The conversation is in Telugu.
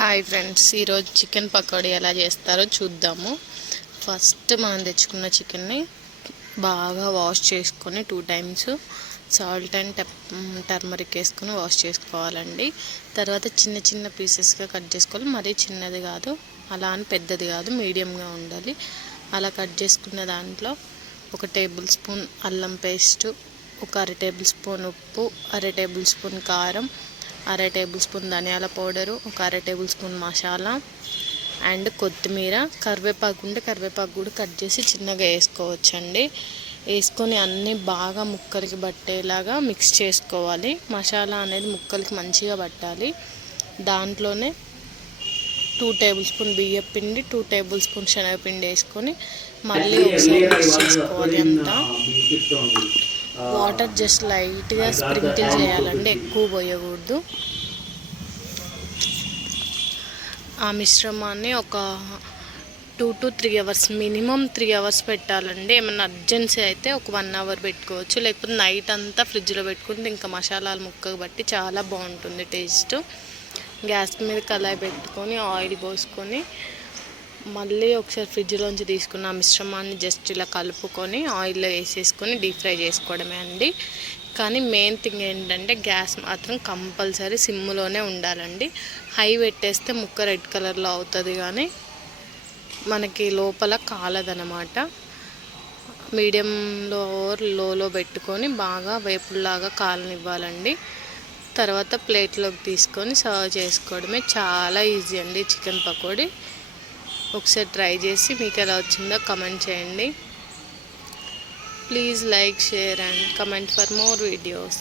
హాయ్ ఫ్రెండ్స్, ఈరోజు చికెన్ పకోడీ ఎలా చేస్తారో చూద్దాము. ఫస్ట్ మనం తెచ్చుకున్న చికెన్ని బాగా వాష్ చేసుకొని 2 times సాల్ట్ అండ్ టర్మరిక్ వేసుకొని వాష్ చేసుకోవాలండి. తర్వాత చిన్న చిన్న పీసెస్గా కట్ చేసుకోవాలి. మరీ చిన్నది కాదు, అలా అని పెద్దది కాదు, మీడియంగా ఉండాలి. అలా కట్ చేసుకున్న దాంట్లో 1 టేబుల్ స్పూన్ అల్లం పేస్టు, 1 టేబుల్ స్పూన్ ఉప్పు, 1 టేబుల్ స్పూన్ కారం, 1 టేబుల్ స్పూన్ ధనియాల powder, 1 table spoon masala and కొత్తిమీర. కరివేపాకు ఉంటే కరివేపాకు కూడా కట్ చేసి చిన్నగా వేసుకోవచ్చండి. వేసుకొని అన్నీ బాగా ముక్కలకి పట్టేలాగా మిక్స్ చేసుకోవాలి. మసాలా అనేది ముక్కలకి మంచిగా పట్టాలి. దాంట్లోనే 2 టేబుల్ స్పూన్ బియ్యం పిండి, 2 టేబుల్ స్పూన్ శనగపిండి వేసుకొని మళ్ళీ ఒకసారి మిక్స్ చేసుకోవాలి. అంతా వాటర్ జస్ట్ లైట్గా స్ప్రింకిల్ చేయాలండి, ఎక్కువ పోయకూడదు. ఆ మిశ్రమాన్ని ఒక 2 to 3 hours, మినిమం 3 hours పెట్టాలండి. ఏమన్నా అర్జెన్సీ అయితే ఒక 1 hour పెట్టుకోవచ్చు, లేకపోతే నైట్ అంతా ఫ్రిడ్జ్లో పెట్టుకుంటే ఇంకా మసాలాలు ముక్కకు బట్టి చాలా బాగుంటుంది టేస్ట్. గ్యాస్ మీద కళాయి పెట్టుకొని ఆయిల్ పోసుకొని మళ్ళీ ఒకసారి ఫ్రిడ్జ్లోంచి తీసుకున్న మిశ్రమాన్ని జస్ట్ ఇలా కలుపుకొని ఆయిల్లో వేసేసుకొని డీప్ ఫ్రై చేసుకోవడమే అండి. కానీ మెయిన్ థింగ్ ఏంటంటే గ్యాస్ మాత్రం కంపల్సరీ సిమ్లోనే ఉండాలండి. హై పెట్టేస్తే ముక్క రెడ్ కలర్లో అవుతుంది, కానీ మనకి లోపల కాలదనమాట. మీడియంలో లోలో పెట్టుకొని బాగా వేపుల్లాగా కాలనివ్వాలండి. తర్వాత ప్లేట్లోకి తీసుకొని సర్వ్ చేసుకోవడమే. చాలా ఈజీ అండి చికెన్ పకోడీ. ఒకసారి ట్రై చేసి మీకు ఎలా వచ్చిందో కమెంట్ చేయండి. Please like, share and comment for more videos.